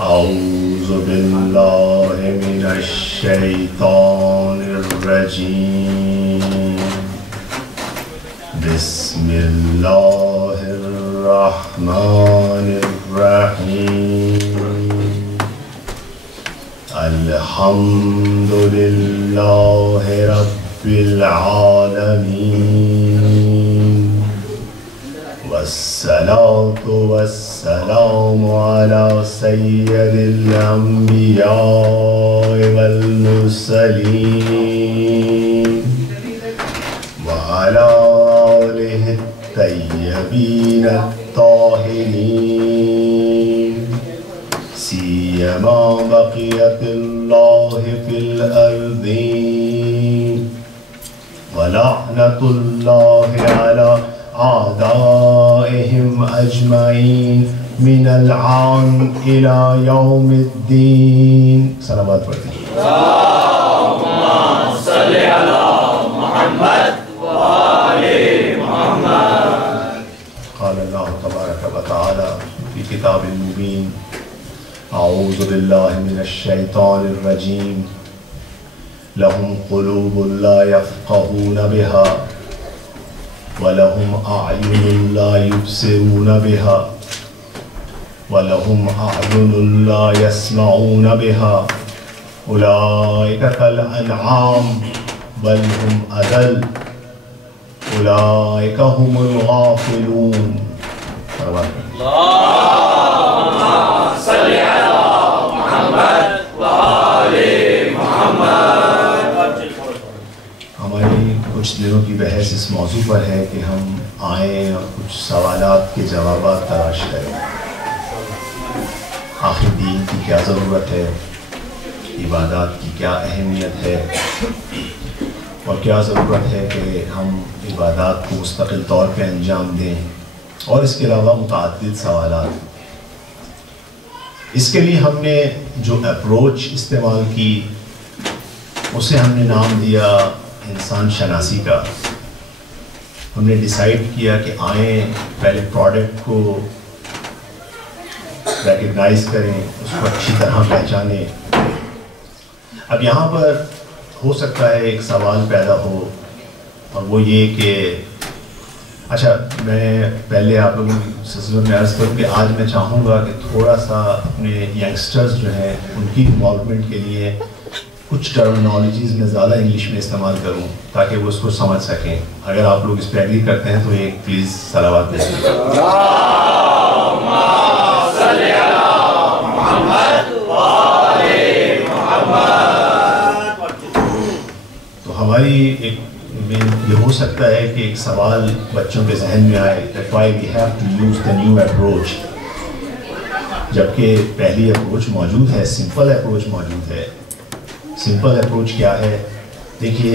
أعوذ بالله من الشيطان الرجيم بسم الله الرحمن الرحيم الحمد لله رب العالمين والصلاة والسلام على سيد الأنبياء والمرسلين وعلى آله الطيبين الطاهرين سيما بقية الله في الأرضين ولعنة الله على أعدائهم أجمعين من الآن إلى يوم الدين. صلوات پڑھتے ہیں. اللهم صل على محمد وآل محمد. قال الله تبارك وتعالى في كتاب المبين أعوذ بالله من الشيطان الرجيم لهم قلوب لا يفقهون بها وَلَهُمْ أَعْيُنٌ لَا يُبْصِرُونَ بِهَا وَلَهُمْ أَعْيُنٌ لَا يَسْمَعُونَ بِهَا أُولَئِكَ كَالْأَنْعَامِ بَلْ هُمْ أَضَلُّ أُولَئِكَ هُمُ الْغَافِلُونَ. اللهم صل على محمد وآل محمد. ہماری کچھ دنوں کی بحث اس موضوع پر ہے کہ ہم آئیں اور کچھ سوالات کے جوابات تلاش کریں. آخر دین کی کیا ضرورت ہے، عبادات کی کیا اہمیت ہے، اور کیا ضرورت ہے کہ ہم عبادات کو مستقل طور پہ انجام دیں، اور اس کے علاوہ متعدد سوالات. اس کے لیے ہم نے جو اپروچ استعمال کی اسے ہم نے نام دیا انسان شناسی کا. ہم نے ڈیسائیڈ کیا کہ آئیں پہلے پروڈکٹ کو ریکگنائز کریں، اس کو اچھی طرح پہچانیں. اب یہاں پر ہو سکتا ہے ایک سوال پیدا ہو، اور وہ یہ کہ اچھا میں پہلے آپ لوگوں کے سلسلے میں عرض کروں کہ آج میں چاہوں گا کہ تھوڑا سا اپنے ینگسٹرز جو ہیں ان کی انوالومنٹ کے لیے کچھ ٹرمنالوجیز میں زیادہ انگلش میں استعمال کروں تاکہ وہ اس کو سمجھ سکیں. اگر آپ لوگ اس پہ ایگری کرتے ہیں تو ایک پلیز صلوات دیں. تو ہماری ایک یہ ہو سکتا ہے کہ ایک سوال بچوں کے ذہن میں آئے that why we have to use the new approach، جبکہ پہلی اپروچ موجود ہے، سمپل اپروچ موجود ہے. سمپل اپروچ کیا ہے؟ دیکھیے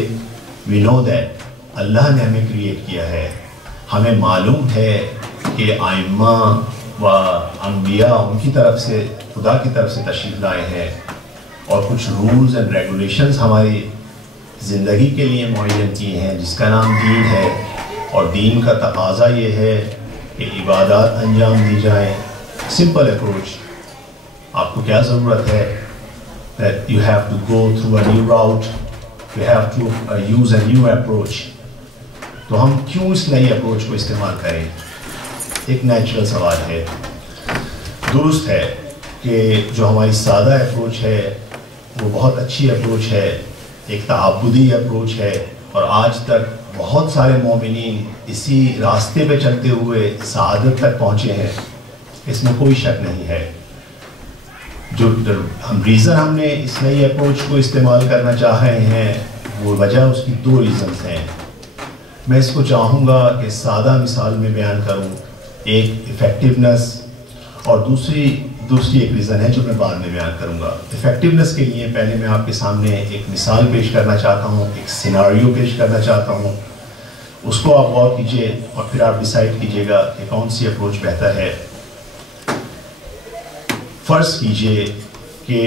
وی نو دیٹ اللہ نے ہمیں کریٹ کیا ہے، ہمیں معلوم ہے کہ ائمہ و انبیاء ان کی طرف سے خدا کی طرف سے تشریف لائے ہیں، اور کچھ رولز اینڈ ریگولیشنز ہماری زندگی کے لیے معین کیے ہیں جس کا نام دین ہے. اور دین کا تقاضا یہ ہے کہ عبادات انجام دی جائیں. Simple approach. آپ کو کیا ضرورت ہے؟ that you have to go through a new route, you have to use a new approach. تو ہم کیوں اس نئی اپروچ کو استعمال کریں؟ ایک نیچرل سوال ہے. درست ہے کہ جو ہماری سادہ اپروچ ہے وہ بہت اچھی اپروچ ہے، ایک تعبدی اپروچ ہے، اور آج تک بہت سارے مومنین اسی راستے پہ چلتے ہوئے سعادت تک پہنچے ہیں، اس میں کوئی شک نہیں ہے. جو ریزن ہم نے اس نئی اپروچ کو استعمال کرنا چاہ رہے ہیں وہ وجہ اس کی دو ریزنز ہیں. میں اس کو چاہوں گا کہ سادہ مثال میں بیان کروں. ایک افیکٹونیس اور دوسری دوسری ایک ریزن ہے جو میں بعد میں بیان کروں گا. افیکٹونیس کے لیے پہلے میں آپ کے سامنے ایک مثال پیش کرنا چاہتا ہوں, ایک سیناریو پیش کرنا چاہتا ہوں, اس کو آپ غور کیجئے اور پھر آپ ڈیسائیڈ کیجئے گا کہ کون سی اپروچ بہتر ہے. فرض کیجئے کہ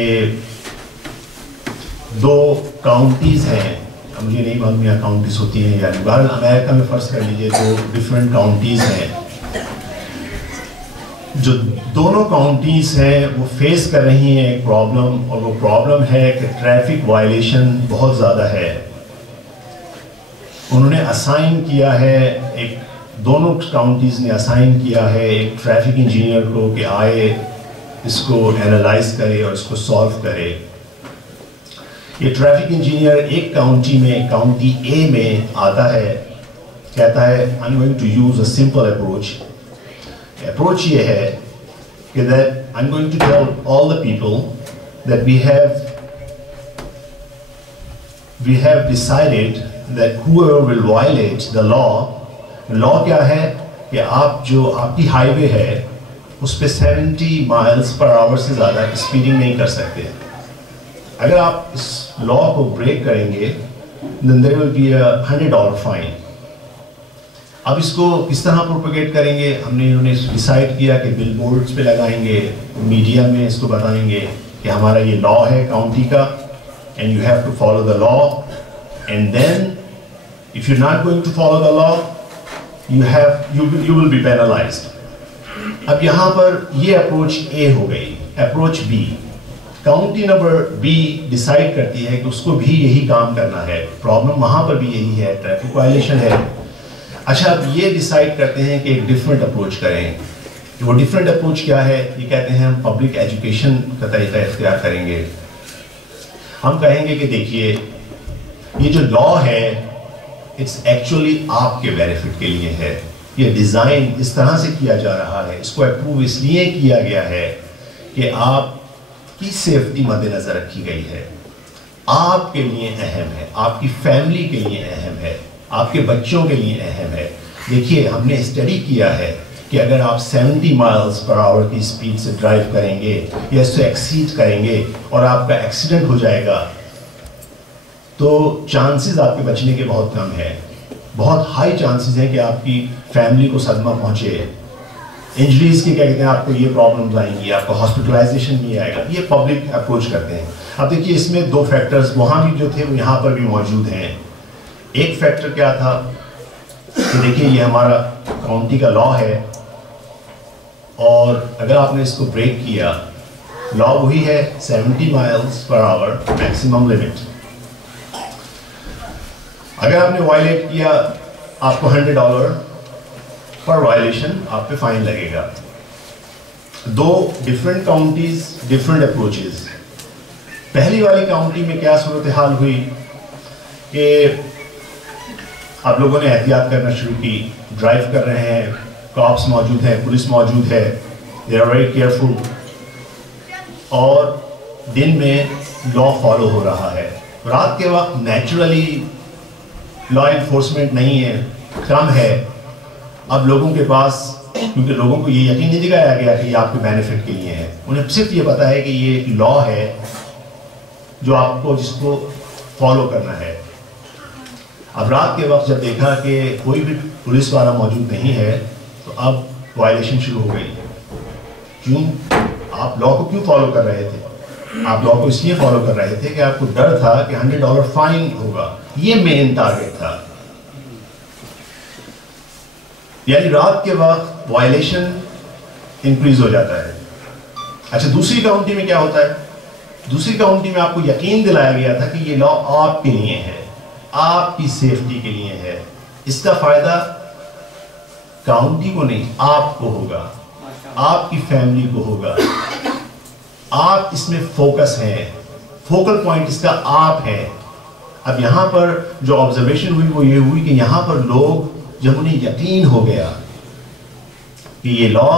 2 کاؤنٹیز ہیں, مجھے نہیں معلوم یہاں کاؤنٹیز ہوتی ہیں یعنی بہرحال امریکہ میں فرض کر لیجئے 2 ڈفرینٹ کاؤنٹیز ہیں. جو دونوں کاؤنٹیز ہیں وہ فیس کر رہی ہیں ایک پرابلم, اور وہ پرابلم ہے کہ ٹریفک وائلیشن بہت زیادہ ہے. انہوں نے اسائن کیا ہے, ایک دونوں کاؤنٹیز نے اسائن کیا ہے ایک ٹریفک انجینئر کو کہ آئے اس کو اینالائز کرے اور اس کو سالو کرے. یہ ٹریفک انجینئر ایک کاؤنٹی میں, کاؤنٹی اے میں آتا ہے, کہتا ہے I'm going to use a simple approach. Approach یہ ہے کہ that I'm going to tell all the people that we have decided that whoever will violate the law کیا ہے کہ آپ جو آپ کی ہائی وے ہے اس پہ 70 miles per hour سے زیادہ اسپیڈنگ نہیں کر سکتے. اگر آپ اس لا کو بریک کریں گے then there will be a $100 fine. اب اس کو کس طرح پروپیگیٹ کریں گے, انہوں نے ڈیسائیڈ کیا کہ بل بورڈز پہ لگائیں گے, میڈیا میں اس کو بتائیں گے کہ ہمارا یہ لا ہے کاؤنٹی کا and you have to follow the law, and then if you're not going to follow the law you will be penalized. اب یہاں پر یہ اپروچ اے ہو گئی. Approach B, county number B decide کرتی ہے کہ اس کو بھی یہی کام کرنا ہے, پرابلم وہاں پر بھی یہی ہے, ٹریفک وائلیشن ہے. اچھا, اب یہ ڈیسائیڈ کرتے ہیں کہ ایک ڈفرینٹ اپروچ کریں. وہ ڈفرینٹ اپروچ کیا ہے, یہ کہتے ہیں ہم پبلک ایجوکیشن کا طریقہ اختیار کریں گے. ہم کہیں گے کہ دیکھیے یہ جو لا ہے اٹس ایکچولی آپ کے بینیفٹ کے لیے ہے, یہ ڈیزائن اس طرح سے کیا جا رہا ہے, اس کو اپروو اس لیے کیا گیا ہے کہ آپ کی سیفٹی مد نظر رکھی گئی ہے, آپ کے لیے اہم ہے, آپ کی فیملی کے لیے اہم ہے, آپ کے بچوں کے لیے اہم ہے. دیکھیے ہم نے اسٹڈی کیا ہے کہ اگر آپ 70 miles per hour کی اسپیڈ سے ڈرائیو کریں گے یا اس سے ایکسیڈ کریں گے اور آپ کا ایکسیڈنٹ ہو جائے گا تو چانسز آپ کے بچنے کے بہت کم ہیں. بہت ہائی چانسز ہیں کہ آپ کی فیملی کو صدمہ پہنچے. انجریز کے کیا کہتے ہیں, آپ کو یہ پرابلمز آئیں گی, آپ کو ہاسپٹلائزیشن نہیں آئے گا. یہ پبلک اپروچ کرتے ہیں. اب دیکھیے اس میں 2 فیکٹرز وہاں بھی جو تھے وہ یہاں پر بھی موجود ہیں. ایک فیکٹر کیا تھا کہ دیکھیے یہ ہمارا کاؤنٹی کا لا ہے اور اگر آپ نے اس کو بریک کیا, لا وہی ہے 70 miles per hour maximum limit. اگر آپ نے وائلیٹ کیا آپ کو $100 پر وائلیشن آپ پہ فائن لگے گا. 2 ڈفرینٹ کاؤنٹیز, ڈفرینٹ اپروچز. پہلی والی کاؤنٹی میں کیا صورتحال ہوئی کہ آپ لوگوں نے احتیاط کرنا شروع کی, ڈرائیو کر رہے ہیں, کاپس موجود ہیں, پولیس موجود ہے, دے آر ویری کیئرفل, اور دن میں لا فالو ہو رہا ہے. رات کے وقت نیچرلی لا انفورسمنٹ نہیں ہے, کم ہے. اب لوگوں کے پاس, کیونکہ لوگوں کو یہ یقین نہیں دکھایا گیا کہ یہ آپ کے بینیفٹ کے لیے ہے, انہیں صرف یہ پتا ہے کہ یہ ایک لا ہے جو آپ کو, جس کو فالو کرنا ہے. اب رات کے وقت جب دیکھا کہ کوئی بھی پولیس والا موجود نہیں ہے تو اب وائلیشن شروع ہو گئی. کیوں؟ آپ لا کو کیوں فالو کر رہے تھے؟ آپ لا کو اس لیے فالو کر رہے تھے کہ آپ کو ڈر تھا کہ $100 فائن ہوگا. یہ مین ٹارگیٹ تھا. یعنی رات کے وقت وائلیشن انکریز ہو جاتا ہے. اچھا, دوسری کاؤنٹی میں کیا ہوتا ہے؟ دوسری کاؤنٹی میں آپ کو یقین دلایا گیا تھا کہ یہ لا آپ کے لیے ہے, آپ کی سیفٹی کے لیے ہے. اس کا فائدہ کاؤنٹی کو نہیں, آپ کو ہوگا, آپ کی فیملی کو ہوگا. آپ اس میں فوکس ہیں, فوکل پوائنٹ اس کا آپ ہے. اب یہاں پر جو آبزرویشن ہوئی وہ یہ ہوئی کہ یہاں پر لوگ جب انہیں یقین ہو گیا کہ یہ لا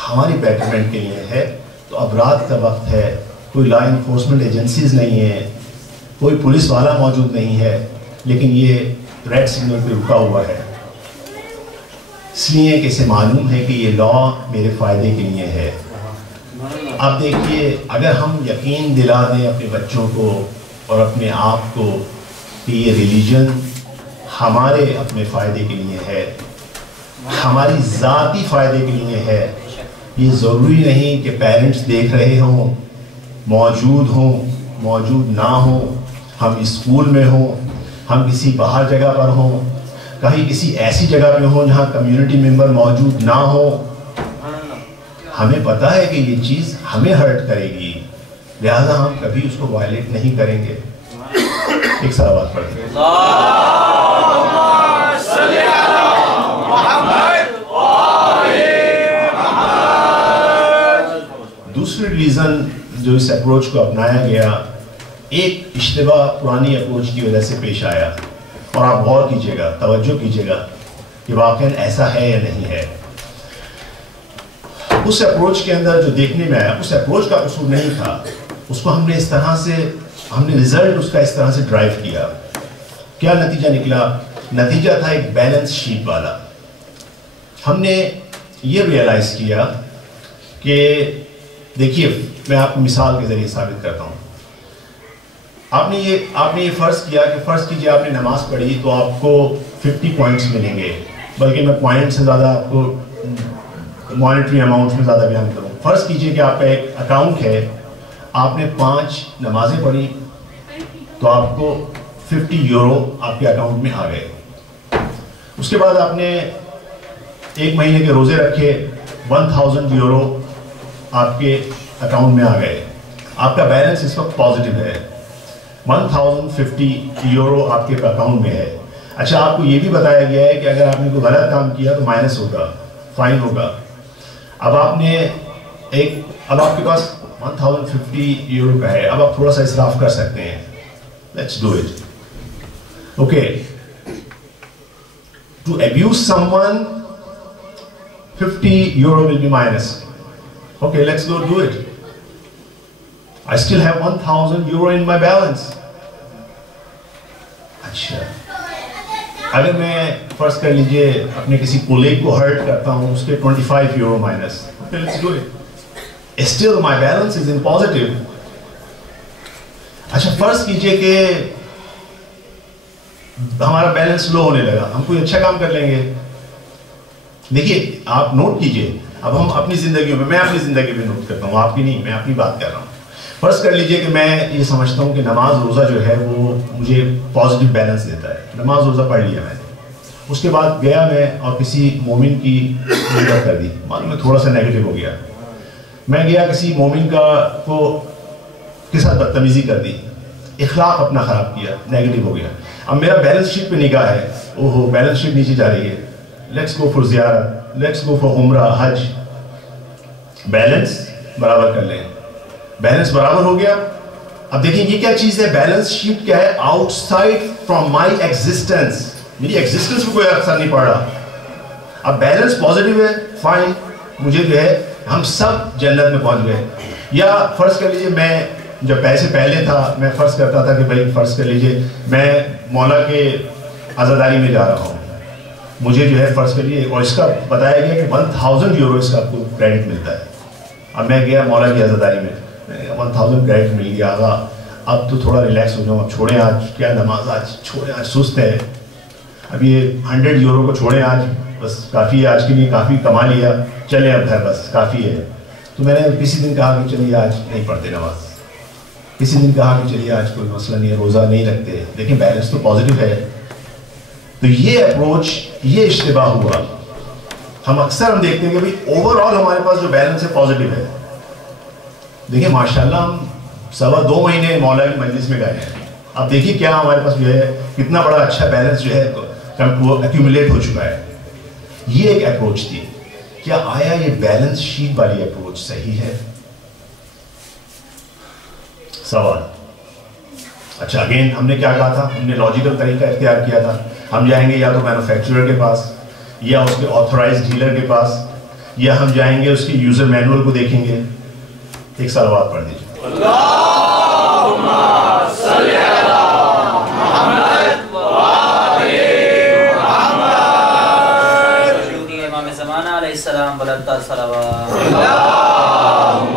ہماری بیٹرمنٹ کے لیے ہے, تو اب رات کا وقت ہے, کوئی لا انفورسمنٹ ایجنسیز نہیں ہیں, کوئی پولیس والا موجود نہیں ہے, لیکن یہ ریڈ سگنل پہ رکا ہوا ہے. اس لیے کہ اسے معلوم ہے کہ یہ لا میرے فائدے کے لیے ہے. آپ دیکھیے اگر ہم یقین دلا دیں اپنے بچوں کو اور اپنے آپ کو کہ یہ ریلیجن ہمارے اپنے فائدے کے لیے ہے، ہماری ذاتی فائدے کے لیے ہے، یہ ضروری نہیں کہ پیرنٹس دیکھ رہے ہوں، موجود ہوں، موجود نہ ہوں، ہم اسکول میں ہوں، ہم کسی باہر جگہ پر ہوں، کہیں کسی ایسی جگہ پہ ہوں جہاں کمیونٹی ممبر موجود نہ ہو، ہمیں پتہ ہے کہ یہ چیز ہمیں ہرٹ کرے گی، لہذا ہم کبھی اس کو وائلیٹ نہیں کریں گے۔ ایک صلوات پڑھتے ہیں۔ دوسری ریزن جو اس اپروچ کو اپنایا گیا، ایک اشتباہ پرانی اپروچ کی وجہ سے پیش آیا، اور آپ غور کیجئے گا، توجہ کیجئے گا کہ واقعاً ایسا ہے یا نہیں ہے۔ اس اپروچ کے اندر جو دیکھنے میں آیا، اس اپروچ کا قصور نہیں تھا، اس کو ہم نے اس طرح سے، ہم نے رزلٹ اس کا اس طرح سے ڈرائیو کیا۔ کیا نتیجہ نکلا؟ نتیجہ تھا ایک بیلنس شیٹ والا۔ ہم نے یہ ریئلائز کیا کہ دیکھیے، میں آپ کو مثال کے ذریعے ثابت کرتا ہوں۔ آپ نے یہ فرض کیا کہ فرض کیجئے آپ نے نماز پڑھی تو آپ کو 50 پوائنٹس ملیں گے، بلکہ میں پوائنٹ سے زیادہ آپ کو مانیٹری اماؤنٹ میں زیادہ بیان کروں۔ فرض کیجئے کہ آپ کا ایک اکاؤنٹ ہے، آپ نے 5 نمازیں پڑھی تو آپ کو 50 یورو آپ کے اکاؤنٹ میں آ گئے۔ اس کے بعد آپ نے ایک مہینے کے روزے رکھے، 1000 یورو آپ کے اکاؤنٹ میں آ گئے۔ آپ کا بیلنس اس وقت پازیٹیو ہے، 1050 یورو آپ کے اکاؤنٹ میں ہے۔ اچھا، آپ کو یہ بھی بتایا گیا ہے کہ اگر آپ نے کوئی غلط کام کیا تو مائنس ہوگا، فائن ہوگا۔ اب آپ کے پاس 1050 یورو کا ہے، اب آپ تھوڑا سا اسراف کر سکتے ہیں۔ Let's do it. Okay, to abuse someone 50 euro will be minus. Okay, let's go do it. I still have 1000 euro in my balance. اچھا، اگر میں فرض کر لیجئے اپنے کسی کولیگ کو ہرٹ کرتا ہوں، اس کے 25 euro minus, okay, let's do it. Still my balance is in positive. اچھا، فرض کیجئے کہ ہمارا بیلنس لو ہونے لگا، ہم کوئی اچھا کام کر لیں گے۔ دیکھیے، آپ نوٹ کیجئے، اب ہم اپنی زندگیوں میں اپنی زندگی میں نوٹ کرتا ہوں، آپ کی نہیں، میں اپنی بات کر رہا ہوں۔ فرض کر لیجئے کہ میں یہ سمجھتا ہوں کہ نماز روزہ جو ہے وہ مجھے پازیٹیو بیلنس دیتا ہے، نماز روزہ پڑھ لیا میں نے، اس کے بعد گیا میں اور کسی مومن کی مدد کر دی، معلوم ہے تھوڑا سا نیگیٹو ہو گیا، میں گیا کسی مومن کے ساتھ بدتمیزی کر دی، اخلاق اپنا خراب کیا، نیگیٹو ہو گیا۔ اب میرا بیلنس شیٹ پہ نگاہ ہے، اوہو بیلنس شیٹ نیچے جا رہی ہے، لیٹس گو فار زیارت، لیٹس گو فار عمرہ، حج، بیلنس برابر کر لیں۔ بیلنس برابر ہو گیا۔ اب دیکھیں یہ کیا چیز ہے، بیلنس شیٹ کیا ہے؟ Out side from my existence, میری ایگزسٹنس پہ کوئی اثر نہیں پڑ رہا۔ اب بیلنس پازیٹیو ہے، فائن، مجھے جو ہے ہم سب جنت میں پہنچ گئے۔ یا فرض کر لیجئے میں جب پیسے پہلے تھا، میں فرض کرتا تھا کہ بھائی فرض کر لیجئے میں مولا کے عزاداری میں جا رہا ہوں، مجھے جو ہے فرض کر لیجئے، اور اس کا بتایا گیا کہ 1000 یورو اس کا آپ کو کریڈٹ ملتا ہے۔ اب میں گیا مولا کی عزاداری میں، 1000 کریڈٹ مل گیا، آگا اب تو تھوڑا ریلیکس ہو جاؤں، اب چھوڑیں آج کیا نماز، آج چھوڑیں، آج سست ہے، اب یہ 100 یورو کو چھوڑیں، آج بس کافی ہے، آج کے لیے کافی کما لیا، چلیں اب گھر بس کافی ہے۔ تو میں نے کسی دن کہا کہ چلیے آج نہیں پڑھتے نماز، کسی دن کہا کہ چلیے آج کوئی مسئلہ نہیں ہے، روزہ نہیں رکھتے، لیکن بیلنس تو پازیٹیو ہے۔ تو یہ اپروچ، یہ اشتباہ ہوا۔ ہم اکثر دیکھتے ہیں کہ بھائی اوور آل ہمارے پاس جو بیلنس ہے پازیٹیو ہے۔ دیکھیں ماشاءاللہ ہم 2.25 مہینے مولا کی مجلس میں گئے ہیں، اب دیکھیے کیا ہمارے پاس جو ہے کتنا بڑا اچھا بیلنس جو ہے وہ ایکیومولیٹ ہو چکا ہے۔ یہ ایک اپروچ تھی۔ کیا آیا یہ بیلنس شیٹ والی اپروچ صحیح ہے؟ سوال۔ اچھا، اگین ہم نے کیا کہا تھا؟ ہم نے لاجیکل طریقہ اختیار کیا تھا، ہم جائیں گے یا تو مینوفیکچرر کے پاس، یا اس کے آتھورائزڈ ڈیلر کے پاس، یا ہم جائیں گے اس کی یوزر مینول کو دیکھیں گے۔ ایک صلوات پڑھ دیجیے۔ اللہم صلی علی محمد و آل محمد۔ امام زمانہ علیہ السلام بلند صلوات۔ اللہم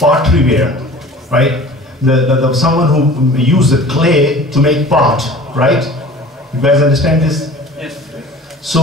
pottery ware, right? Someone who used the clay to make pot, right? You guys understand this? Yes. So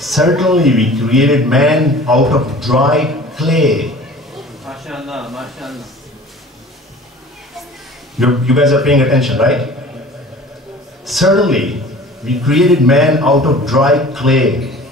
Certainly we created man out of dry clay. Mashallah, mashallah. You guys are paying attention, right? Certainly we created man out of dry clay.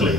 clay?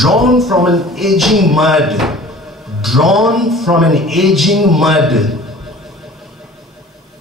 Drawn from an aging mud.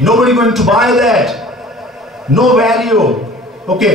Nobody going to buy that, no value, okay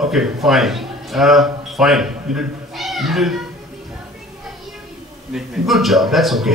Okay, fine, fine. You did good job. That's okay.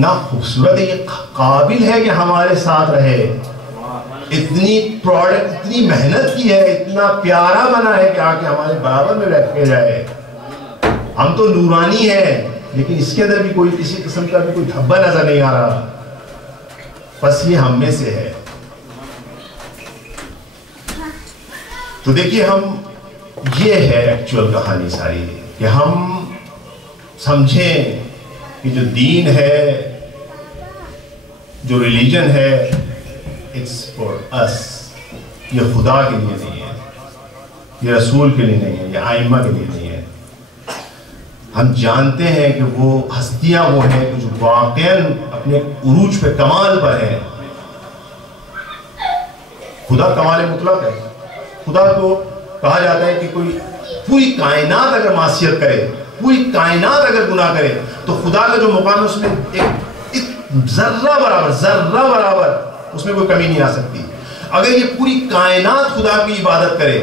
اتنا خوبصورت ہے, یہ قابل ہے کہ ہمارے ساتھ رہے, اتنی پروڈکٹ, اتنی محنت کی ہے, اتنا پیارا بنا ہے کہ آ کے ہمارے برابر میں بیٹھ کے جائے. ہم تو نورانی ہیں لیکن اس کے اندر بھی کوئی کسی قسم کا بھی کوئی دھبا نظر نہیں آ رہا. بس یہ ہم میں سے ہے. تو دیکھیے ہم, یہ ہے ایکچوئل کہانی ساری, کہ ہم سمجھیں کہ جو دین ہے, جو ریلیجن ہے, اٹس فار اس. یہ خدا کے لیے نہیں ہے, یہ رسول کے لیے نہیں ہے, یہ ائمہ کے لیے نہیں ہے. ہم جانتے ہیں کہ وہ ہستیاں وہ ہیں جو واقعاً اپنے عروج پہ کمال پر ہیں. خدا کمال مطلق ہے. خدا کو کہا جاتا ہے کہ کوئی پوری کائنات اگر معصیت کرے, پوری کائنات اگر گناہ کرے, تو خدا کا جو مقام ہے اس میں ایک ذرہ برابر اس میں کوئی کمی نہیں آ سکتی. اگر یہ پوری کائنات خدا کی عبادت کرے,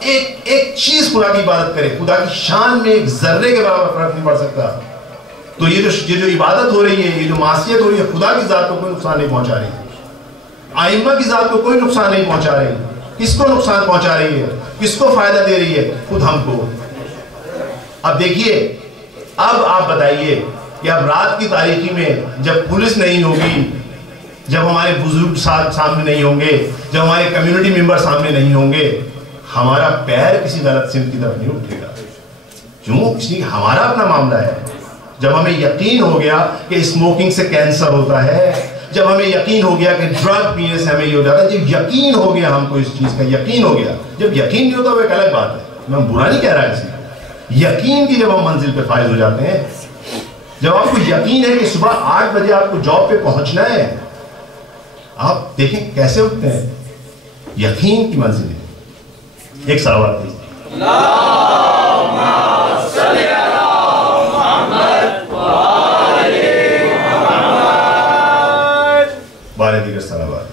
ایک چیز خدا کی عبادت کرے, خدا کی شان میں ایک ذرے کے برابر فرق نہیں پڑ سکتا. تو یہ جو عبادت ہو رہی ہے, یہ جو معصیت ہو رہی ہے, خدا کی ذات کو کوئی نقصان نہیں پہنچا رہی, ائمہ کی ذات کو کوئی نقصان نہیں پہنچا رہی. کس کو نقصان پہنچا رہی ہے, کس کو فائدہ دے رہی ہے؟ خود ہم کو. اب دیکھیے, اب آپ بتائیے کہ اب رات کی تاریکی میں جب پولیس نہیں ہوگی, جب ہمارے بزرگ سامنے نہیں ہوں گے, جب ہمارے کمیونٹی ممبر سامنے نہیں ہوں گے, ہمارا پیر کسی غلط سمت کی طرف نہیں اٹھے گا. کیوں؟ اس لیے ہمارا اپنا معاملہ ہے. جب ہمیں یقین ہو گیا کہ اسموکنگ سے کینسر ہوتا ہے, جب ہمیں یقین ہو گیا کہ ڈرگ پینے سے ہمیں یہ ہو جاتا ہے, جب یقین ہو گیا, ہم کو اس چیز کا یقین ہو گیا. جب یقین نہیں ہوتا وہ ایک الگ بات ہے, میں برا نہیں کہہ رہا کسی کو. یقین کی جب ہم منزل پہ فائز ہو جاتے ہیں, جب آپ کو یقین ہے کہ صبح 8 بجے آپ کو جاب پہ پہنچنا ہے, آپ دیکھیں کیسے اٹھتے ہیں, یقین کی منزل ہے. ایک سوال تھی, بارے دیگر صلوات.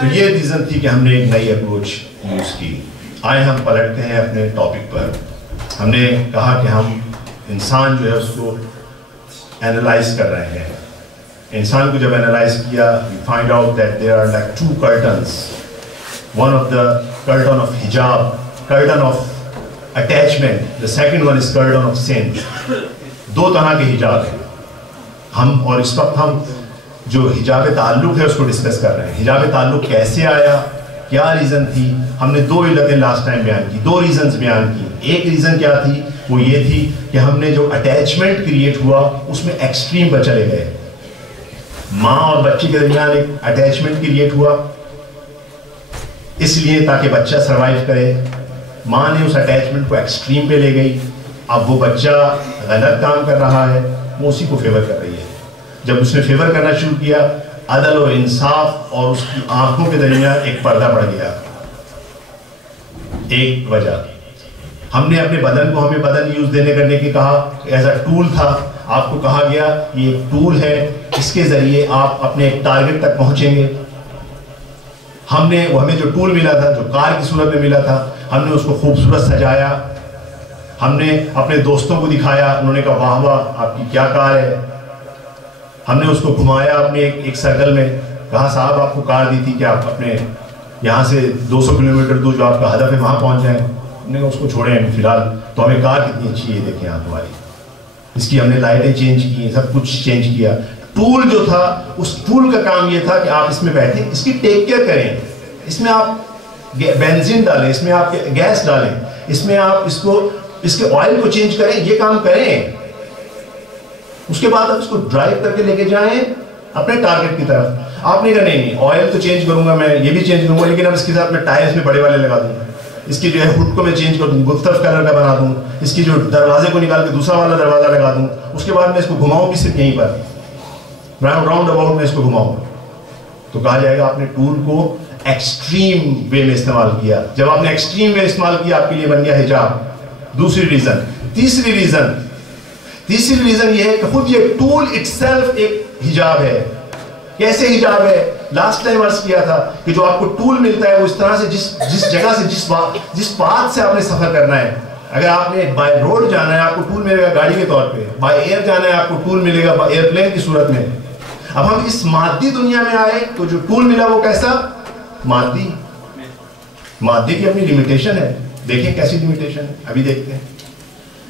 تو یہ ریزن تھی کہ ہم نے ایک نئی اپروچ یوز کی. آئے ہم پلٹتے ہیں اپنے ٹاپک پر. ہم نے کہا کہ ہم انسان جو ہے اس کو اینالائز کر رہے ہیں. انسان کو جب اینالائز کیا, we find out that there are like 2 curtains. One of the curtain of hijab, curtain of attachment. The second one is curtain of sin. 2 طرح کے حجاب ہیں. ہم اور اس وقت ہم جو حجاب تعلق ہے اس کو ڈسکس کر رہے ہیں. حجاب تعلق کیسے آیا, کیا ریزن تھی. ہم نے 2 علتیں لاسٹ ٹائم بیان کی, 2 ریزنز بیان کی. ایک ریزن کیا تھی, وہ یہ تھی کہ ہم نے جو اٹیچمنٹ کریٹ ہوا اس میں ایکسٹریم پر چلے گئے. ماں اور بچے کے درمیان ایک اٹیچمنٹ کریٹ ہوا, اس لیے تاکہ بچہ سروائیو کرے. ماں نے اس اٹیچمنٹ کو ایکسٹریم پہ لے گئی. اب وہ بچہ غلط کام کر رہا ہے, وہ اسی کو فیور کر رہی ہے. جب اس نے فیور کرنا شروع کیا, عدل و انصاف اور اس کی آنکھوں کے درمیان ایک پردہ پڑ گیا. ایک وجہ, ہم نے اپنے بدن کو ہمیں بدن یوز کرنے کی کہا, ایز اے ٹول تھا. آپ کو کہا گیا یہ ایک ٹول ہے, اس کے ذریعے آپ اپنے ایک ٹارگٹ تک پہنچیں گے. ہم نے وہ ہمیں جو ٹول ملا تھا, جو کار کی صورت میں ملا تھا, ہم نے اس کو خوبصورت سجایا. ہم نے اپنے دوستوں کو دکھایا, انہوں نے کہا واہ واہ آپ کی کیا کار ہے. ہم نے اس کو گھمایا اپنے ایک سرکل میں, کہا صاحب آپ کو کار دی تھی کہ آپ اپنے یہاں سے 200 کلومیٹر دور جو آپ کا ہدف ہے وہاں پہنچ جائیں. ہم نے اس کو چھوڑیں فی الحال, تو ہمیں کار کتنی اچھی ہے دیکھیں آپ ہماری. اس کی ہم نے لائٹیں چینج کی, سب کچھ چینج کیا. ٹول جو تھا, اس ٹول کا کام یہ تھا کہ آپ اس میں بیٹھیں, اس کی ٹیک کیئر کریں, اس میں آپ بینزین ڈالیں, اس میں آپ گیس ڈالیں, اس میں آپ اس کے آئل کو چینج کریں, یہ کام کریں. اس کے بعد آپ اس کو ڈرائیو کر کے لے کے جائیں اپنے ٹارگٹ کی طرف. آپ نے کہا نہیں آئل تو چینج کروں گا میں, یہ بھی چینج کروں گا, لیکن اب اس کے ساتھ میں ٹائرز میں بڑے والے لگا دوں, اس کی جو ہے ہڈ کو میں چینج کر دوں, مختلف کلر کا بنا دوں, اس کی جو دروازے کو نکال کے دوسرا والا دروازہ لگا دوں. اس کے بعد میں اس کو گھماؤں بھی صرف یہیں پر, راؤنڈ اباؤٹ میں اس کو گھماؤں. تو کہا جائے گا آپ نے ٹول کو ایکسٹریم وے میں استعمال کیا. جب آپ نے ایکسٹریم وے استعمال کیا, آپ کے لیے بن گیا حجاب. دوسری ریزن. تیسری ریزن یہ ہے کہ خود یہ ٹول اٹ سیلف ایک حجاب ہے. کیسے حجاب ہے؟ لاسٹ ٹائم عرض کیا تھا کہ جو آپ کو ٹول ملتا ہے وہ اس طرح سے جس جگہ سے جس پاتھ سے آپ نے سفر کرنا ہے. اگر آپ نے بائی روڈ جانا ہے آپ کو ٹول ملے گا گاڑی کے طور پہ, بائی ایئر جانا ہے آپ کو ٹول ملے گا ایئر پلین کی صورت میں. اب ہم اس مادی دنیا میں آئے تو جو ٹول ملا وہ کیسا؟ مادی. مادی کی اپنی لمیٹیشن ہے. دیکھیں کیسی لمیٹیشن ہے, ابھی دیکھتے ہیں.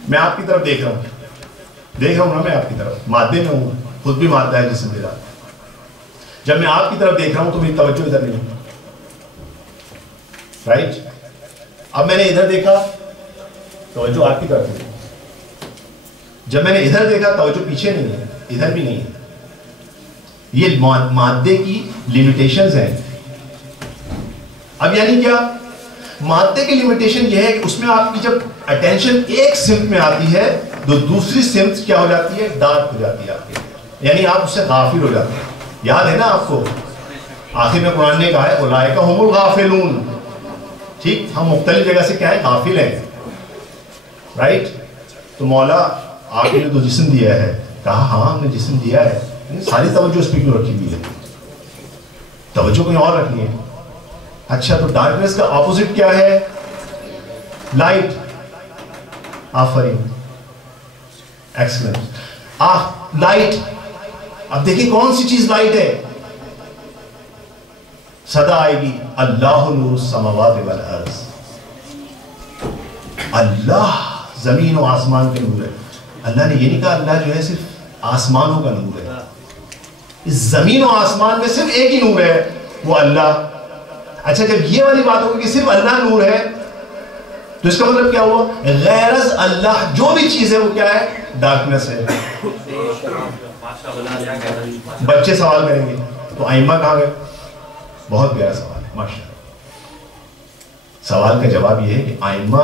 میں آپ کی طرف دیکھ رہا ہوں نا, میں آپ کی طرف مادے میں ہوں, خود بھی مادہ ہے جسم میرا. جب میں آپ کی طرف دیکھ رہا ہوں تو میری توجہ ادھر نہیں ہے, رائٹ. اب میں نے ادھر دیکھا توجہ آپ کی طرف ہے. جب میں نے ادھر دیکھا توجہ پیچھے نہیں ہے, ادھر بھی نہیں ہے. یہ مادے کی لیمیٹیشنز ہیں. اب یعنی کیا؟ مادے کی لیمیٹیشن یہ ہے کہ اس میں آپ کی جب اٹینشن ایک سمت میں آتی ہے تو دوسری سمت کیا ہو جاتی ہے؟ ڈارک ہو جاتی ہے آپ کے, یعنی آپ اس سے غافل ہو جاتے ہیں. یاد ہے نا آپ کو آخر میں قرآن نے کہا ہے اولئک هم الغافلون. ٹھیک, ہم مختلف جگہ سے کیا ہے؟ غافل ہیں, رائٹ. تو مولا آپ نے جو جسم دیا ہے, کہا ہاں ہم نے جسم دیا ہے, ساری توجہ اس پہ کیوں رکھی ہوئی ہے؟ توجہ کہیں اور رکھنی ہے. اچھا, تو ڈارکنیس کا اپوزٹ کیا ہے؟ لائٹ. آفرین, ایکسلنٹ. لائٹ. اب دیکھیں کون سی چیز لائٹ ہے؟ صدا آئے گی اللہ نور السماوات والارض. اللہ زمین و آسمان کے نور ہے. اللہ نے یہ نہیں کہا اللہ جو ہے صرف آسمانوں کا نور ہے. اس زمین و آسمان میں صرف ایک ہی نور ہے, وہ اللہ. اچھا, جب یہ والی بات ہوگی کہ صرف اللہ نور ہے تو اس کا مطلب کیا ہوا؟ غیر از اللہ جو بھی چیز ہے وہ کیا ہے؟ ڈارکنیس ہے. بچے سوال کریں گے تو ائمہ کہاں گئے؟ بہت پیارا سوال ہے ماشاءاللہ. سوال کا جواب یہ ہے کہ ائمہ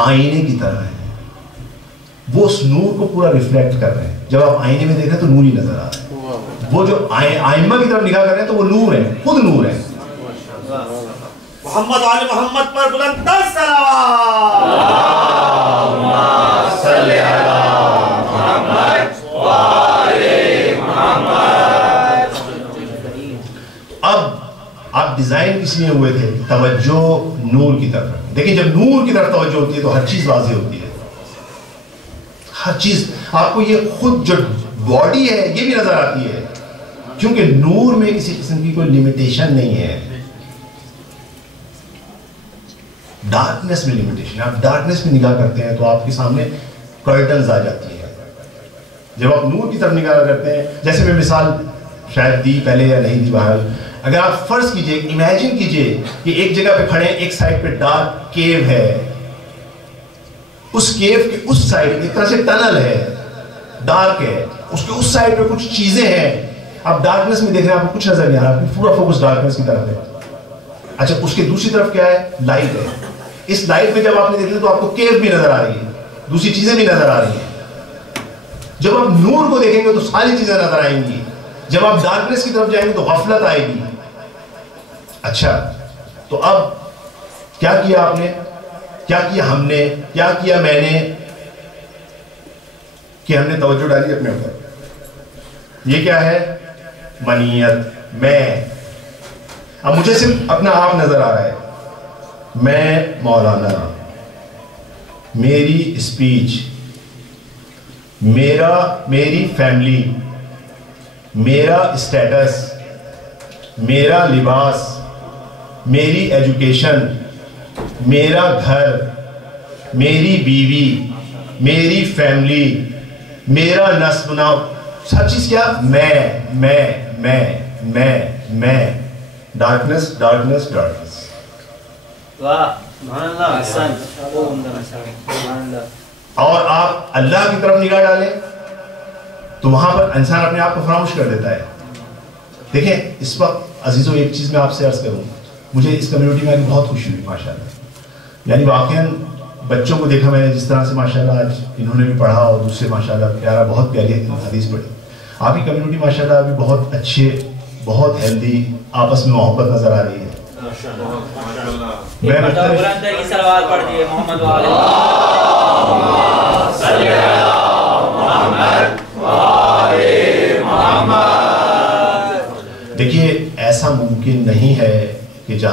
آئینے کی طرح ہیں, وہ اس نور کو پورا ریفلیکٹ کر رہے ہیں. جب آپ آئینے میں دیکھ رہے ہیں تو نور ہی نظر آ رہا ہے. وہ جو ائمہ کی طرف نگاہ کر رہے ہیں تو وہ نور ہے, خود نور ہے. محمد آل محمد پر بلند تر صلوات. اللہم صلی علی محمد وآل محمد. اب آپ ڈیزائن کس لیے ہوئے تھے؟ توجہ نور کی طرف. دیکھیں جب نور کی طرف توجہ ہوتی ہے تو ہر چیز واضح ہوتی ہے. ہر چیز آپ کو یہ خود جو باڈی ہے یہ بھی نظر آتی ہے, کیونکہ نور میں کسی قسم کی کوئی لیمیٹیشن نہیں ہے. ڈارکنیس میں لیمیٹیشن. آپ ڈارکنیس میں نگاہ کرتے ہیں تو آپ کے سامنے کرٹنز آ جاتی ہیں. جب آپ نور کی طرف نگاہ کرتے ہیں, جیسے میں مثال شاید دی پہلے یا نہیں دی بہرحال, اگر آپ فرض کیجئے, امیجن کیجئے کہ ایک جگہ پہ کھڑے ہیں, ایک سائڈ پہ ڈارک کیو ہے, اس کیو کے اس سائڈ ایک طرح سے ٹنل ہے, ڈارک ہے, اس کے اس سائڈ پہ کچھ چیزیں ہیں. آپ ڈارکنیس میں دیکھ رہے ہیں, آپ کو کچھ نظر نہیں آ رہا, پورا فوکس ڈارکنیس کی طرف ہے. اچھا, اس کے دوسری طرف کیا ہے؟ لائٹ ہے. اس لائٹ میں جب آپ نے دیکھ لیا تو آپ کو کیو بھی نظر آ رہی ہے, دوسری چیزیں بھی نظر آ رہی ہیں. جب آپ نور کو دیکھیں گے تو ساری چیزیں نظر آئیں گی. جب آپ ڈارکنیس کی طرف جائیں گے تو غفلت آئے گی. اچھا, تو اب کیا کیا آپ نے, کیا کیا ہم نے, کیا کیا میں نے, کہ ہم نے توجہ ڈالی اپنے اوپر. یہ کیا ہے؟ منیت, میں. اب مجھے صرف اپنا آپ نظر آ رہا ہے. میں مولانا, میری اسپیچ, میری فیملی, میرا اسٹیٹس, میرا لباس, میری ایجوکیشن, میرا گھر, میری بیوی, میری فیملی, میرا نسب نام, سب چیز کیا؟ میں. Darkness, darkness, darkness. اور آپ اللہ کی طرف نگاہ ڈالیں تو وہاں پر انسان اپنے آپ کو فراموش کر دیتا ہے. دیکھیں اس وقت عزیزوں ایک چیز میں آپ سے عرض کروں, مجھے اس کمیونٹی میں بہت خوشی ہوئی ماشاءاللہ. یعنی واقعاً بچوں کو دیکھا میں نے جس طرح سے ماشاءاللہ آج انہوں نے بھی پڑھا اور دوسرے ماشاءاللہ پیارا, بہت پیاری حدیث پڑھی. آپ کی کمیونٹی ماشاءاللہ ابھی بہت اچھے, بہت ہیلدی, آپس میں محبت نظر آ رہی ہے. میں صلی علی محمد وآل محمد.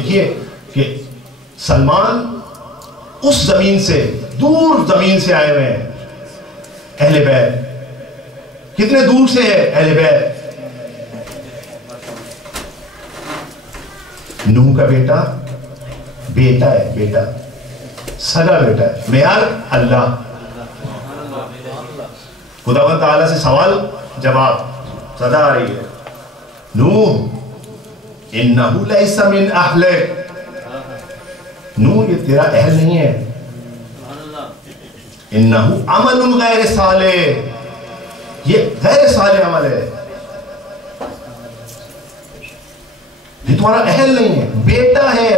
دیکھیے کہ سلمان اس زمین سے، دور زمین سے آئے ہوئے ہیں، اہل بیت کتنے دور سے ہے اہل بیت. نوح کا بیٹا ہے، بیٹا سگا بیٹا ہے، معیار اللہ. خداوند تعالیٰ سے سوال جواب صدا آ رہی ہے. نوح انہو لیس من اہلک، نوح یہ تیرا اہل نہیں ہے. انہو عمل غیر صالح، یہ غیر صالح عمل ہے، یہ تمہارا اہل نہیں ہے، بیٹا ہے.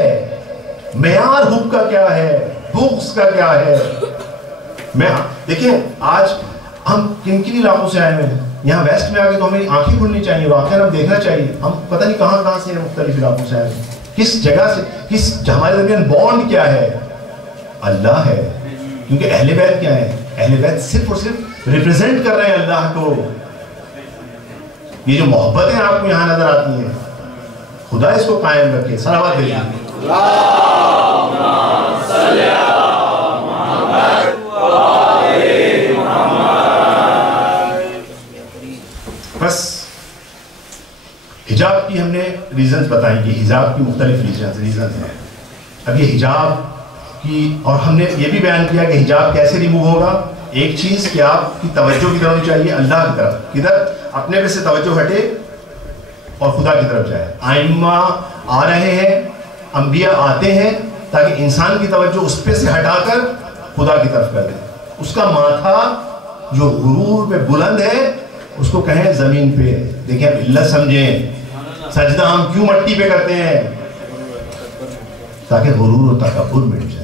معیار حب کا کیا ہے، بغض کا کیا ہے. دیکھیں آج ہم کن کن علاقوں سے آئے ہوئے ہیں. یہاں ویسٹ میں آگے تو ہمیں آنکھیں کھلنی چاہیے، واقعہ ہم دیکھنا چاہیے. ہم پتہ نہیں کہاں سے مختلف علاقوں سے آئے ہیں، کس جگہ سے، ہمارے درمیان بانڈ کیا ہے؟ اللہ ہے. کیونکہ اہل بیت کیا ہے؟ اہل بیت صرف اور صرف ریپرزینٹ کر رہے ہیں اللہ کو. یہ جو محبتیں آپ کو یہاں نظر آتی ہیں، خدا اس کو قائم رکھے. صلوات دے دیجیے. بس حجاب کی ہم نے ریزنز بتائیں کہ حجاب کی مختلف ریزنز ہیں. اب یہ حجاب کی، اور ہم نے یہ بھی بیان کیا کہ حجاب کیسے ریموو ہوگا. ایک چیز کہ آپ کی توجہ کدھر ہونی چاہیے؟ اللہ کی طرف. کدھر؟ اپنے پہ سے توجہ ہٹے اور خدا کی طرف جائے. آئمہ آ رہے ہیں، انبیاء آتے ہیں تاکہ انسان کی توجہ اس پہ سے ہٹا کر خدا کی طرف کر دیں. اس کا ماتھا جو غرور پہ بلند ہے اس کو کہیں زمین پہ. دیکھیں اب علت سمجھیں، سجدہ ہم کیوں مٹی پہ کرتے ہیں؟ تاکہ غرور و تکبر مٹ جائے.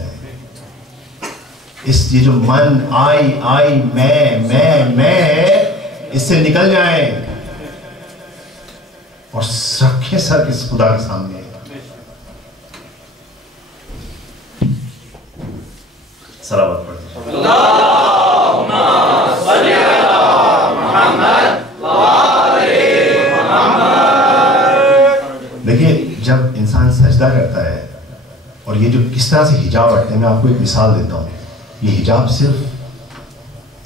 یہ جو من آئی میں اس سے نکل جائیں اور رکھیں سر کس خدا کے سامنے. صلوات پڑھتے ہیں. اللہم صلی علی محمد وآل محمد. دیکھیے جب انسان سجدہ کرتا ہے اور یہ جو کس طرح سے حجاب ہٹتے ہیں، میں آپ کو ایک مثال دیتا ہوں. یہ حجاب صرف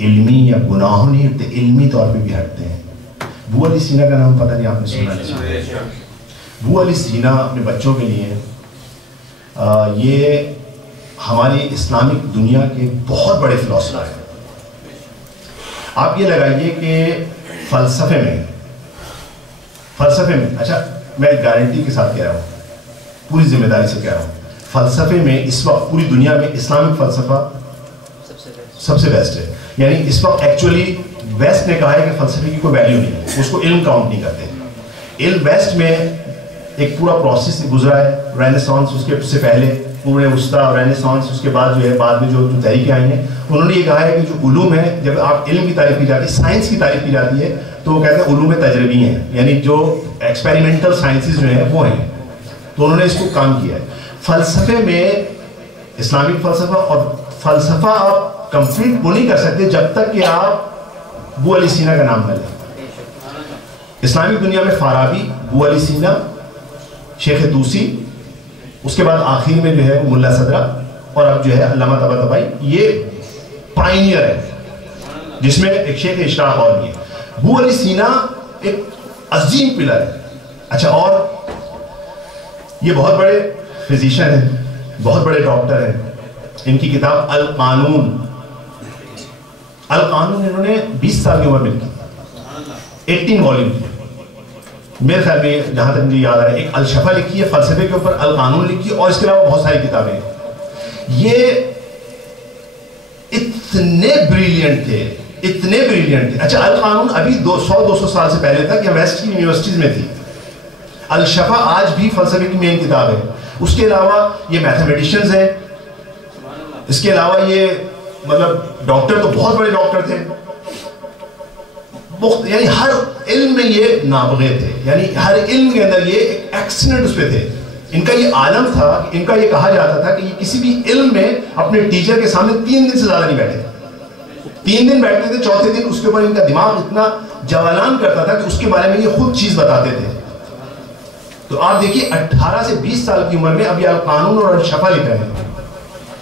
علمی یا گناہوں نہیں ہٹتے، علمی طور پہ بھی ہٹتے ہیں. ابو علی سینا کا نام پتہ نہیں آپ نے سنا نہیں. ابو علی سینا اپنے بچوں کے لیے یہ ہماری اسلامک دنیا کے بہت بڑے فلاسفر ہیں. آپ یہ لگائیے کہ فلسفے میں اچھا میں گارنٹی کے ساتھ کہہ رہا ہوں، پوری ذمہ داری سے کہہ رہا ہوں، فلسفے میں اس وقت پوری دنیا میں اسلامک فلسفہ سب سے بیسٹ ہے. یعنی اس وقت ایکچولی ویسٹ نے کہا ہے کہ فلسفے کی کوئی ویلیو نہیں ہے، اس کو علم کاؤنٹ نہیں کرتے. علم ویسٹ میں ایک پورا پروسیس گزرا ہے، رینیسانس اس کے سے پہلے پورے وسطیٰ اور رینیسانس، اس کے بعد جو ہے بعد میں جو تحریکیں آئی ہیں، انہوں نے یہ کہا ہے کہ جو علوم ہے، جب آپ علم کی تعریف کی جاتی ہے، سائنس کی تعریف کی جاتی ہے، تو وہ کہتے ہیں علوم تجربی ہیں، یعنی جو ایکسپیریمنٹل سائنسز جو ہیں وہ ہیں. تو انہوں نے اس کو کام کیا ہے. فلسفے میں اسلامک فلسفہ، اور فلسفہ آپ کمپلیٹ وہ نہیں کر سکتے جب تک کہ آپ ابو علی سینا کا نام نہ لیں. اسلامک دنیا میں فارابی، ابو علی سینا، شیخ طوسی، اس کے بعد آخر میں جو ہے وہ ملا صدرہ، اور اب جو ہے علامہ طباطبائی. یہ پائنیئر ہے جس میں ایک شیخ اشراق اور بھی ہے. ابو علی سینا ایک عظیم پلر ہے. اچھا، اور یہ بہت بڑے فزیشین ہیں، بہت بڑے ڈاکٹر ہیں. ان کی کتاب القانون انہوں نے 20 سال کی عمر میں لکھی، 18 والیوم کی. میرے خیال میں جہاں تک مجھے یاد آ رہا ہے، ایک الشفا لکھی ہے فلسفے کے اوپر، القانون لکھی ہے، اور اس کے علاوہ بہت ساری کتابیں ہیں. یہ اتنے بریلینٹ تھے. اچھا، القانون ابھی 200 سال سے پہلے تک یہ ویسٹ کی یونیورسٹیز میں تھی. الشفا آج بھی فلسفے کی مین کتاب ہے. اس کے علاوہ یہ میتھمیٹیشنز ہیں، اس کے علاوہ یہ مطلب ڈاکٹر تو بہت بڑے ڈاکٹر تھے. یعنی ہر علم میں یہ نابغے تھے، یعنی ہر علم کے اندر یہ ایک ایکسلنٹ اس پہ تھے. ان کا یہ عالم تھا، ان کا یہ کہا جاتا تھا کہ یہ کسی بھی علم میں اپنے ٹیچر کے سامنے 3 دن سے زیادہ نہیں بیٹھے. 3 دن بیٹھتے تھے، چوتھے دن اس کے اوپر ان کا دماغ اتنا جولان کرتا تھا کہ اس کے بارے میں یہ خود چیز بتاتے تھے. تو آپ دیکھیے 18 سے 20 سال کی عمر میں ابھی آپ قانون اور شفا لکھ رہے ہیں.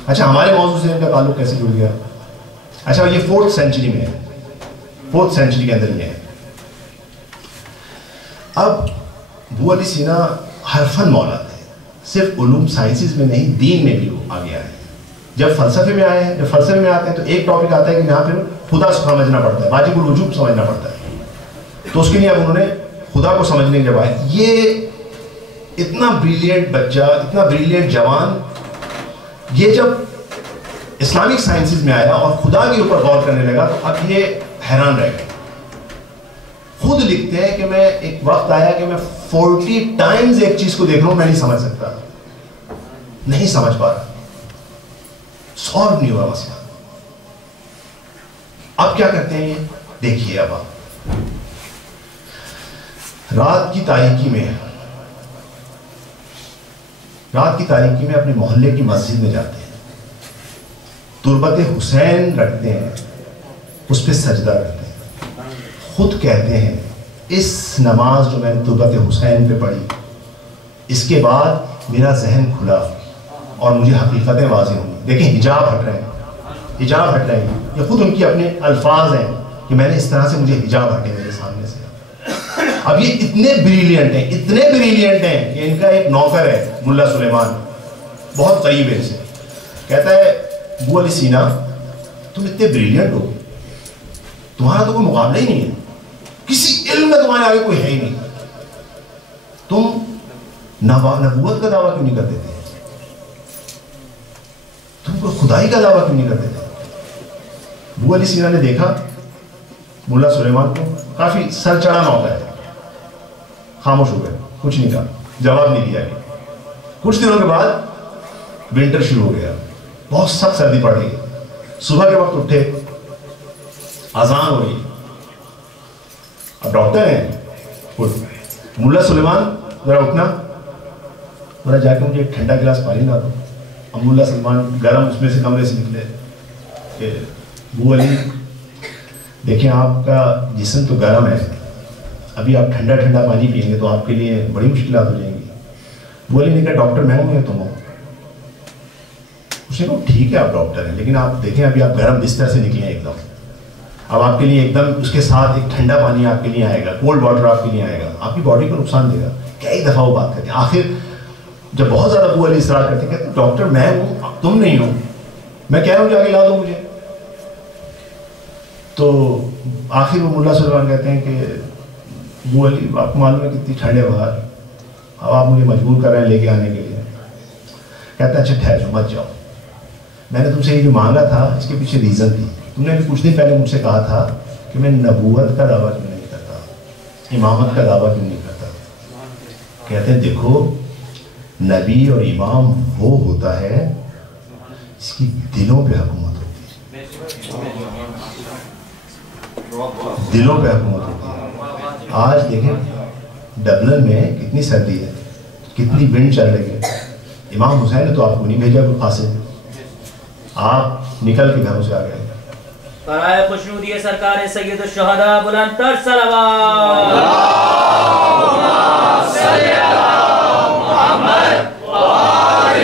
اچھا ہمارے موضوع سے ان کا تعلق کیسے جڑ گیا؟ اچھا یہ 4th سینچری میں ہے, 4th سینچری کے اندر یہ ہے. اب ابو علی سینا ہر فن مولا تھے, صرف علوم سائنسز میں نہیں دین میں بھی وہ آگے آئے. جب فلسفے میں آئے ہیں, جب فلسفے میں آتے ہیں تو ایک ٹاپک آتا ہے کہ یہاں پہ خدا سمجھنا پڑتا ہے, واجب الوجوب سمجھنا پڑتا ہے. تو اس کے لیے اب انہوں نے خدا کو سمجھنے جب آئے, یہ اتنا بریلینٹ بچہ, اتنا بریلینٹ جوان, یہ جب اسلامک سائنسز میں آیا اور خدا کے اوپر غور کرنے لگا تو اب یہ حیران رہ گئے. خود لکھتے ہیں کہ میں ایک وقت آیا کہ میں 40 ٹائمز ایک چیز کو دیکھ رہا ہوں, میں نہیں سمجھ سکتا, نہیں سمجھ پا رہا, سالو نہیں ہوا مسئلہ. اب کیا کرتے ہیں یہ دیکھیے. اب آپ رات کی تاریکی میں اپنے محلے کی مسجد میں جاتے ہیں, تربت حسین رکھتے ہیں, اس پہ سجدہ کرتے ہیں. خود کہتے ہیں اس نماز جو میں نے تربت حسین پہ پڑھی, اس کے بعد میرا ذہن کھلا اور مجھے حقیقتیں واضح ہوں. دیکھیں حجاب ہٹ رہے ہیں, یہ خود ان کی اپنے الفاظ ہیں کہ میں نے اس طرح سے, مجھے حجاب ہٹے میرے سامنے سے. اب یہ اتنے بریلینٹ ہیں کہ ان کا ایک نوکر ہے ملا سلیمان, بہت قریب ہے ان سے, کہتا ہے ابو علی سینا تم اتنے بریلینٹ ہو, تمہارا تو کوئی مقابلہ ہی نہیں ہے, کسی علم میں تمہارے آگے کوئی ہے ہی نہیں, تم نبوت کا دعویٰ کیوں نہیں کرتے تھے, تم کو خدائی کا دعویٰ کیوں نہیں کرتے تھے. ابو علی سینا نے دیکھا ملا سلیمان کو, کافی سر چڑھا نوکر ہے, خاموش ہو گئے, کچھ نہیں کہا, جواب نہیں دیا. کچھ دنوں کے بعد ونٹر شروع ہو گیا, بہت سخت سردی پڑ گئی. صبح کے وقت اٹھے, اذان ہو رہی, اب ڈاکٹر ہیں, ملا سلیمان ذرا اٹھنا, ذرا جا کے مجھے ایک ٹھنڈا گلاس پانی لا دو. اب ملا سلیمان گرم اس میں سے کمرے سے نکلے کہ ابو علی دیکھیں آپ کا جسم تو گرم ہے, ابھی آپ ٹھنڈا پانی پئیں گے تو آپ کے لیے بڑی مشکلات ہو جائیں گی. ابو علی نے کہا ڈاکٹر میں ہوں یا تم ہو؟ اس نے کہا ٹھیک ہے آپ ڈاکٹر ہیں, لیکن آپ دیکھیں ابھی آپ گرم بستر سے نکلے ہیں ایک دم, اب آپ کے لیے ایک دم اس کے ساتھ ایک ٹھنڈا پانی آپ کے لیے آئے گا, کولڈ واٹر آپ کے لیے آئے گا, آپ کی باڈی کو نقصان دے گا. کئی دفعہ وہ بات کرتے ہیں, آخر جب بہت زیادہ ابو علی اصرار کرتے ہیں کہ ڈاکٹر میں ہوں تم نہیں ہو, میں کہہ رہا ہوں جا کے لا دو مجھے. تو آخر وہ ملا سلیمان کہتے ہیں کہ ابو علی آپ کو معلوم ہے کتنی ٹھنڈ ہے باہر, اب آپ مجھے مجبور کر رہے ہیں لے کے آنے کے لیے. کہتا ہے اچھا ٹھہر جاؤ, مت جاؤ, میں نے تم سے یہ جو مانگا تھا اس کے پیچھے ریزن تھی. تم نے کچھ دن پہلے مجھ سے کہا تھا کہ میں نبوت کا دعویٰ کیوں نہیں کرتا, امامت کا دعویٰ کیوں نہیں کرتا. کہتے ہیں دیکھو نبی اور امام وہ ہوتا ہے اس کی دلوں پہ حکومت ہوتی ہے, دلوں پہ حکومت ہوتی ہے. آج دیکھیں ڈبلن میں کتنی سردی ہے, کتنی ونڈ چل رہی ہے. امام حسین نے تو آپ کو نہیں بھیجا کوئی قاصد, آپ نکل کے گھروں سے آ گئے. برائے خوشنودی سرکار سید الشہداء بلند تر صلوات. اللہم صلی علی محمد وآل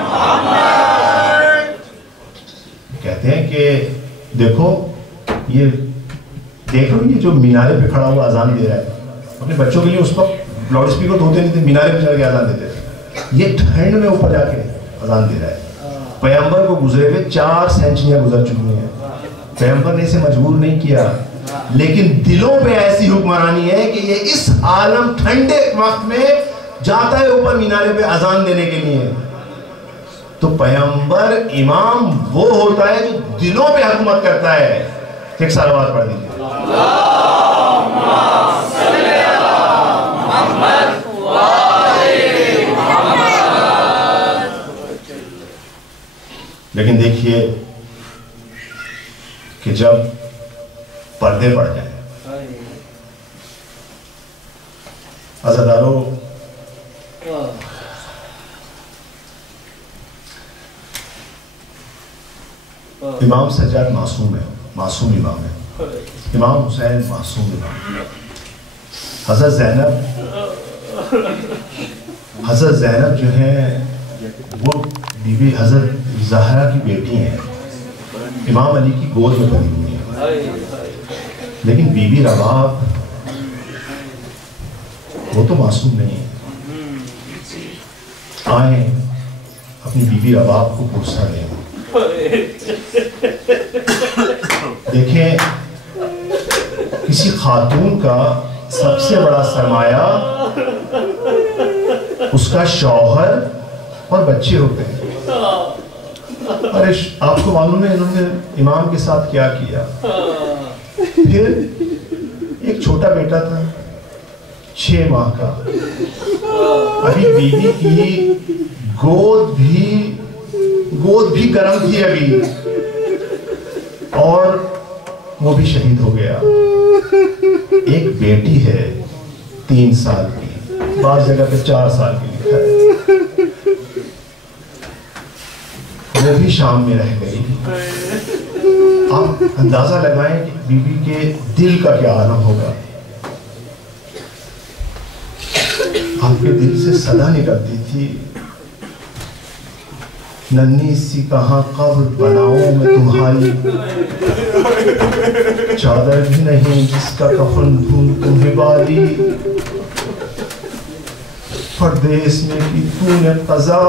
محمد. کہتے ہیں کہ دیکھو یہ دیکھو یہ جو مینارے پہ کھڑا ہوا اذان دے رہا ہے, اپنے بچوں کے لیے اس وقت لاؤڈ اسپیکر تو ہوتے نہیں تھے, مینارے پہ چڑھ کے اذان دیتے تھے. یہ ٹھنڈ میں اوپر جا کے اذان دے رہا ہے. پیغمبر کو گزرے ہوئے 4 سینچریاں گزر چکی ہیں, پیغمبر نے اسے مجبور نہیں کیا, لیکن دلوں پہ ایسی حکمرانی ہے کہ یہ اس عالم ٹھنڈے وقت میں جاتا ہے اوپر مینارے پہ اذان دینے کے لیے. تو پیغمبر امام وہ ہوتا ہے جو دلوں پہ حکومت کرتا ہے. ایک صلوات پڑھ دیجیے. اللہم صلی علی محمد وآل محمد. لیکن دیکھیے کہ جب پردے پڑ جائیں, عزادارو امام سجاد معصوم ہے, معصوم امام ہے. امام حسین معصوم امام. حضرت زینب حضرت زینب جو ہیں وہ بی بی حضرت زہرا کی بیٹی ہیں، امام علی کی گود میں پلی ہوئی ہیں، لیکن بی بی رباب وہ تو معصوم نہیں ہے۔ آئیں اپنی بی بی رباب کو پوچھا دیں۔ دیکھیں کسی خاتون کا سب سے بڑا سرمایہ اس کا شوہر اور بچے ہوتے ہیں۔ ارے آپ کو معلوم ہے انہوں نے امام کے ساتھ کیا کیا؟ پھر ایک چھوٹا بیٹا تھا 6 ماہ کا، ابھی بیوی کی گود بھی گرم تھی ابھی، اور وہ بھی شہید ہو گیا۔ ایک بیٹی ہے 3 سال کی، بعض جگہ پہ 4 سال کی لکھا ہے، وہ بھی شام میں رہ گئی۔ آپ اندازہ لگائیں کہ بیوی کے دل کا کیا عالم ہوگا۔ آپ کے دل سے صدا نکلتی تھی، ننھی سی کہاں قبر بناؤں میں تمہاری، چادر بھی نہیں جس کا کفن ڈھونڈ تمہیں بالی، پردیس میں کی تو نے قضا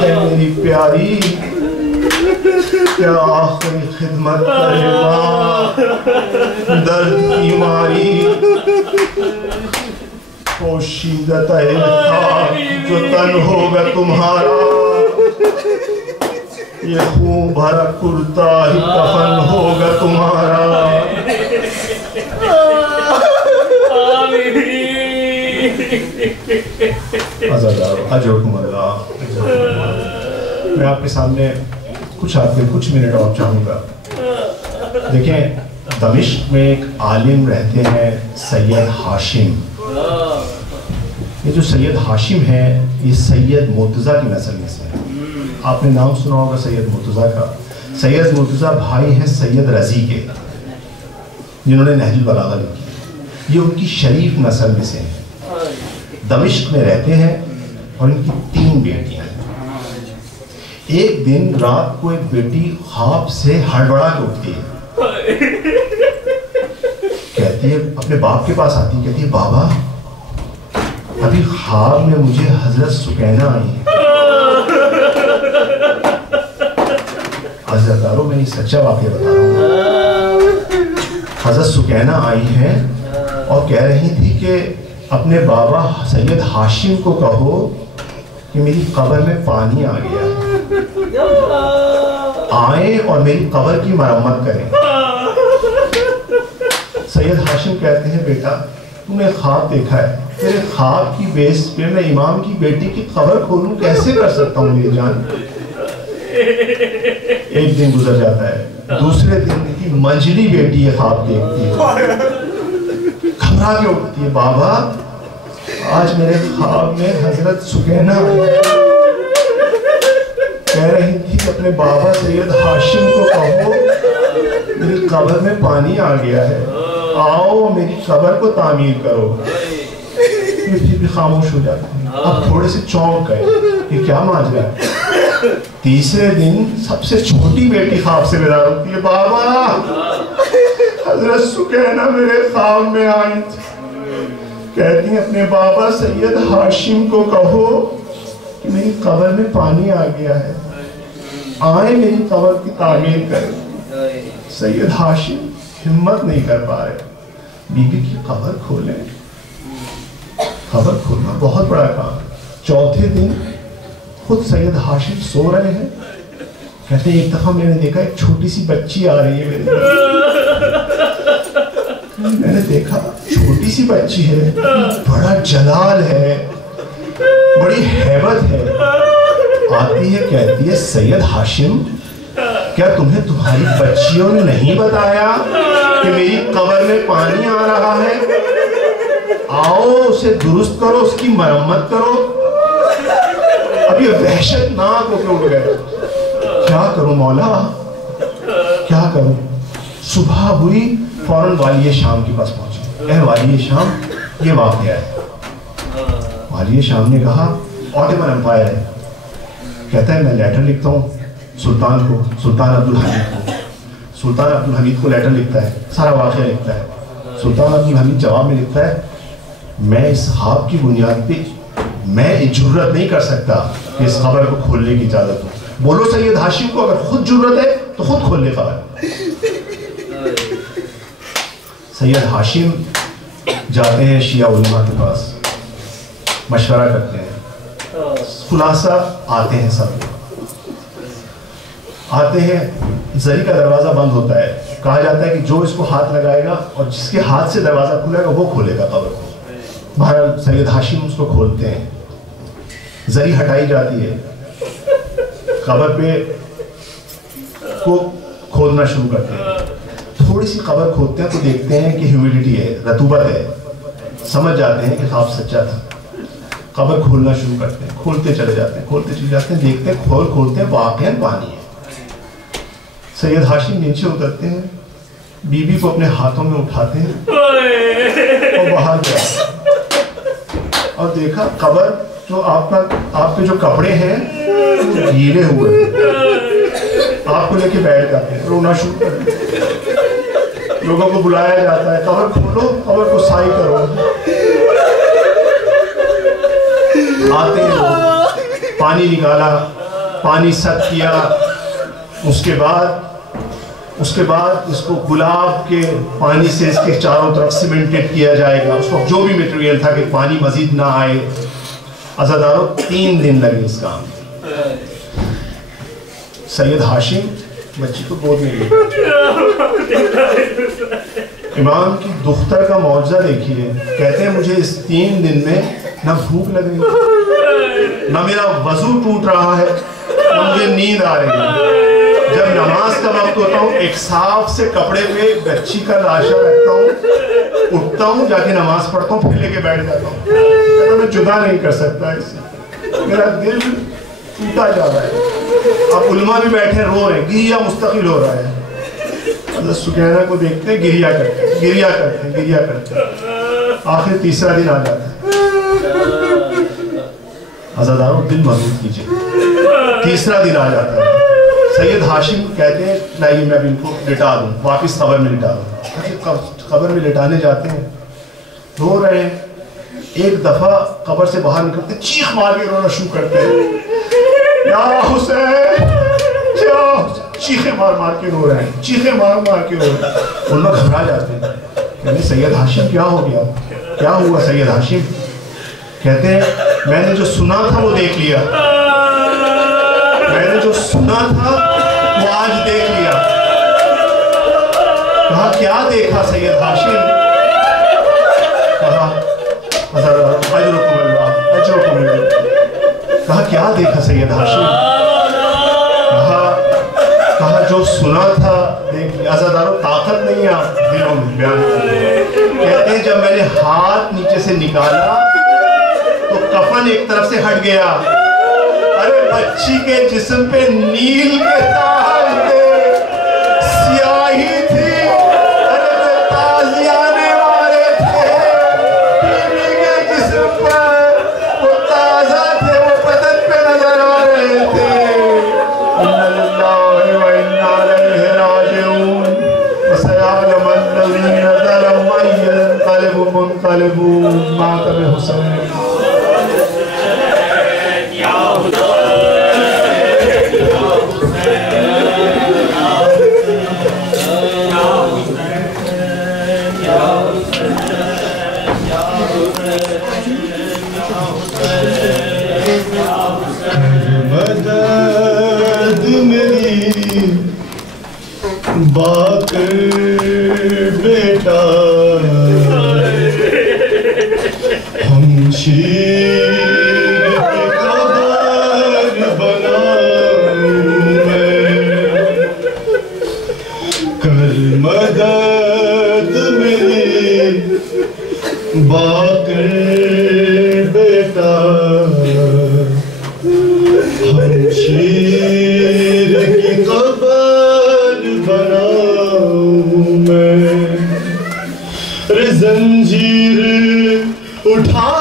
ہے میری پیاری، کیا آخری خدمت کرے ماں درد کی ماری، پوشیدہ تہ خاک جو تن ہوگا تمہارا، یہ خون بھرا کرتا ہی کفن ہوگا تمہارا۔ عزادارو اجرکم اللہ۔ میں آپ کے سامنے کچھ منٹ اور چاہوں گا۔ دیکھیں دمشق میں ایک عالم رہتے ہیں سید ہاشم۔ یہ جو سید ہاشم ہے یہ سید مرتضیٰ کی نسل میں سے ہے۔ آپ نے نام سنا ہوگا سید مرتضیٰ کا۔ سید مرتضیٰ بھائی ہیں سید رضی کے، جنہوں نے نہج البلاغہ لکھی۔ یہ ان کی شریف نسل میں سے ہیں، دمشق میں رہتے ہیں، اور ان کی 3 بیٹیاں ہیں۔ ایک دن رات کو ایک بیٹی خواب سے ہڑبڑا کے اٹھتی ہے، کہتی ہے اپنے باپ کے پاس آتی ہے، کہتی ہے بابا ابھی خواب میں مجھے حضرت سکینہ آئی ہیں۔ عزیزدارو میں یہ سچا واقعہ بتا رہا ہوں۔ حضرت سکینہ آئی ہیں اور کہہ رہی تھی کہ اپنے بابا سید ہاشم کو کہو کہ میری قبر میں پانی آ گیا ہے، آئیں اور میری قبر کی مرمت کریں۔ سید ہاشم کہتے ہیں بیٹا تم نے خواب دیکھا ہے، تیرے خواب کی بیس پہ میں امام کی بیٹی کی قبر کھولوں کیسے کر سکتا ہوں میری جان۔ ایک دن گزر جاتا ہے، دوسرے دن کی منجلی بیٹی یہ خواب دیکھتی ہے، گھبرا کے اٹھتی ہے، بابا آج میرے خواب میں حضرت سکینہ کہہ رہی تھی کہ اپنے بابا سید ہاشم کو کہو میری قبر میں پانی آ گیا ہے، آؤ میری قبر کو تعمیر کرو۔ پھر بھی خاموش ہو جاتے ہیں۔ اب تھوڑے سے چونک گئے کہ کیا ماجرا ہے۔ تیسرے دن سب سے چھوٹی بیٹی خواب سے بیدار ہوتی ہے، بابا حضرت سکینہ میرے خواب میں آئی تھی، کہتی ہیں اپنے بابا سید ہاشم کو کہو کہ میری قبر میں پانی آ گیا ہے، آئیں میری قبر کی تعمیر کریں۔ سید ہاشم ہمت نہیں کر پا رہے، بی بی کی قبر کھولیں۔ قبر کھولنا بہت بڑا کام۔ چوتھے دن خود سید ہاشم سو رہے ہیں، کہتے ہیں ایک دفعہ میں نے دیکھا ایک چھوٹی سی بچی آ رہی ہے میرے طرف۔ میں نے دیکھا چھوٹی سی بچی ہے، بڑا جلال ہے، بڑی ہیبت ہے، آتی ہے کہتی ہے سید ہاشم کیا تمہیں تمہاری بچیوں نے نہیں بتایا کہ میری قبر میں پانی آ رہا ہے، آؤ اسے درست کرو، اس کی مرمت کرو۔ اب یہ وحشت ناک ہو کے اٹھ گئے، کیا کروں مولا کیا کروں۔ صبح ہوئی فوراً والی شام کے پاس پہنچے، اے والی شام یہ واقعہ ہے۔ عالیہ شام نے کہا آٹومن امپائر ہے. کہتا ہے میں لیٹر لکھتا ہوں سلطان کو, سلطان عبدالحمید کو. سلطان عبدالحمید کو لیٹر لکھتا ہے, سارا واقعہ لکھتا ہے. سلطان عبدالحمید جواب میں لکھتا ہے میں اس خواب کی بنیاد پہ میں جرت نہیں کر سکتا کہ اس خبر کو کھولنے کی اجازت ہو. بولو سید ہاشم کو اگر خود جرت ہے تو خود کھول لے خبر. سید ہاشم جاتے ہیں شیعہ علماء کے پاس, مشورہ کرتے ہیں, خلاصہ آتے ہیں, سب آتے ہیں. زری کا دروازہ بند ہوتا ہے. کہا جاتا ہے کہ جو اس کو ہاتھ لگائے گا اور جس کے ہاتھ سے دروازہ کھلے گا وہ کھولے گا قبر کو. بہرحال سید ہاشم اس کو کھولتے ہیں. زری ہٹائی جاتی ہے, قبر پہ کو کھودنا شروع کرتے ہیں. تھوڑی سی قبر کھودتے ہیں تو دیکھتے ہیں کہ ہیومیڈیٹی ہے, رطوبت ہے. سمجھ جاتے ہیں کہ خواب سچا تھا. قبر کھولنا شروع کرتے ہیں, کھولتے چلے جاتے ہیں, کھولتے چلے جاتے ہیں, دیکھتے ہیں کھولتے ہیں واقعاً پانی ہے. سید ہاشم نیچے اترتے ہیں, بیوی کو اپنے ہاتھوں میں اٹھاتے ہیں اور باہر جاتے ہیں اور دیکھا قبر جو آپ کے جو کپڑے ہیں گیلے ہوئے ہیں. آپ کو لے کے بیٹھ جاتے ہیں, رونا شروع کرتے ہیں. لوگوں کو بلایا جاتا ہے قبر کھولو, قبر کو صائی کرو. آتے ہیں لوگ, پانی نکالا, پانی ست کیا. اس کے بعد اس کو گلاب کے پانی سے اس کے چاروں طرف سیمنٹڈ کیا جائے گا. اس وقت جو بھی میٹیریل تھا کہ پانی مزید نہ آئے. عزاداروں 3 دن لگے اس کام. سید ہاشم بچی کو گود میں لے. امام کی دختر کا معجزہ دیکھیے. کہتے ہیں مجھے اس 3 دن میں نہ بھوک لگ رہی, نہ میرا وضو ٹوٹ رہا ہے, نہ مجھے نیند آ رہی ہے. جب نماز کا وقت ہوتا ہوں ایک صاف سے کپڑے پہ بچی کا لاشا رکھتا ہوں, اٹھتا ہوں, جا کے نماز پڑھتا ہوں, پھر لے کے بیٹھ جاتا ہوں. کہتا میں جدا نہیں کر سکتا اس سے, میرا دل ٹوٹا جا رہا ہے. اب علماء بھی بیٹھے رو رہے ہیں, گریا مستقل ہو رہا ہے. حضرت سکینہ کو دیکھتے ہیں, گریا کرتے ہیں. آخر تیسرا دن آ جاتا ہے. عزاداروں دل مضبوط کیجئے. تیسرا دن آ جاتا ہے. سید ہاشم کہتے ہیں لائیے میں اب ان کو لٹا دوں, واپس قبر میں لٹا دوں. قبر میں لٹانے جاتے ہیں, رو رہے ہیں. ایک دفعہ قبر سے باہر نکلتے چیخ مار کے رونا شروع کرتے ہیں, یا حسین, چیخیں مار مار کے رو رہے ہیں, چیخیں مار مار کے رو رہے ہیں. ان لوگ گھبرا جاتے ہیں, کہتے سید ہاشم کیا ہو گیا, کیا ہوا سید ہاشم؟ کہتے ہیں میں نے جو سنا تھا وہ دیکھ لیا, میں نے جو سنا تھا وہ آج دیکھ لیا. کہا کیا دیکھا سید ہاشم؟ کہا اجرکم اللہ. کہا کیا دیکھا سید ہاشم؟ کہا جو سنا تھا دیکھ لیا. عزاداروں طاقت نہیں ہے دلوں میں بیان کرنے. کہتے ہیں جب میں نے ہاتھ نیچے سے نکالا تو کفن ایک طرف سے ہٹ گیا. ارے بچی کے جسم پہ نیل کے تاج تھے, سیاہی تھی, ارے تازیانے والے تھے. بیوی کے جسم پر وہ تازہ تھے, وہ بدن پہ نظر آ رہے تھے. اِنَّ لِلَّهِ وَإِنَّا إِلَيْهِ رَاجِعُونَ وَسَيَعْلَمُ الَّذِينَ ظَلَمُوا أَيَّ مُنقَلِبٍ يَنقَلِبُونَ مَعَ حُسَيْنٍ. مدد میری باقر بیٹا, ہم شیر کی قبر بناؤں میں, کر مدد میری باقر بیٹا, ہم شیر کی قبر بناؤں میں. زنجیر اٹھا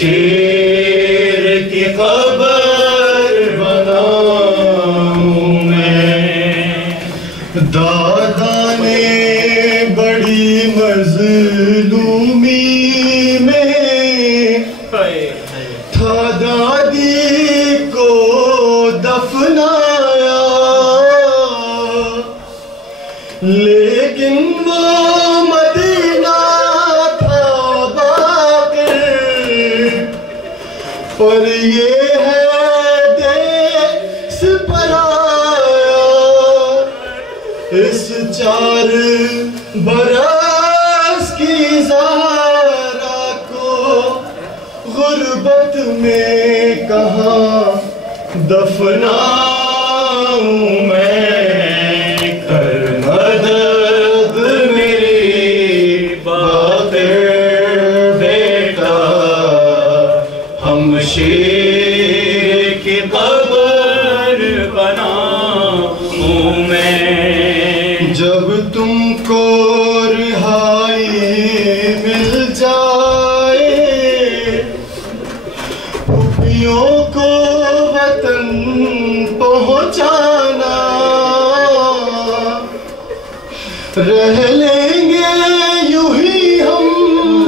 شیر کی قبر بناؤں میں دادا نے بڑی مظلومی میں تھا دادی کو دفنایا لیکن وہ مدینہ تھا باقی پر یہ ہے دیس پر آیا اس 4 برس کی زہرا کو غربت میں کہاں دفناؤں میں کر مدد میری باقر بیٹا ہم شیر کی قبر بناؤں میں جب تم کو رہائی مل جائے پھوپھیوں کو وطن پہنچانا رہ لیں گے یوں ہی ہم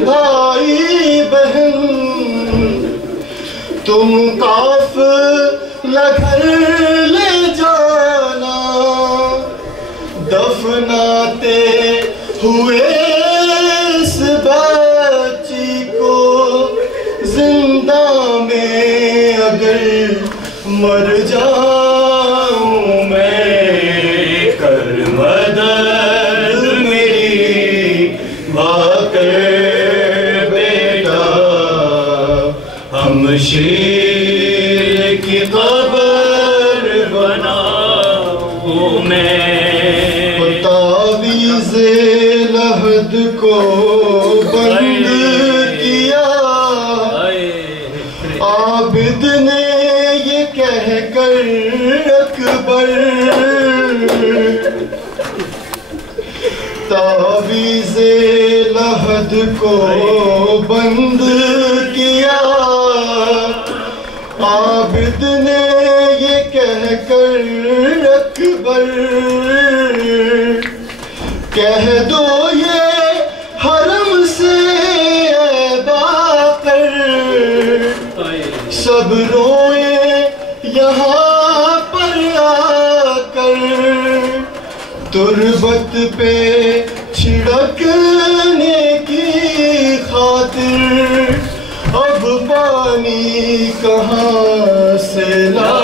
بھائی بہن تم قافلہ گھر لے جانا دفناتے ہوئے اس بچی کو زندہ میں اگر مر جاؤں میں کر مدد میری باقر بیٹا ہم شیر کی قبر بناؤں میں تعویذ لحد کو بند کیا عابد نے یہ کہہ کر اکبر تعویذ لحد کو بند کیا عابد نے یہ کہہ کر اکبر کہہ دو یہ حرم سے اے باقر سب روئیں یہاں پر آ کر تربت پہ چھڑکنے کی خاطر اب پانی کہاں سے لا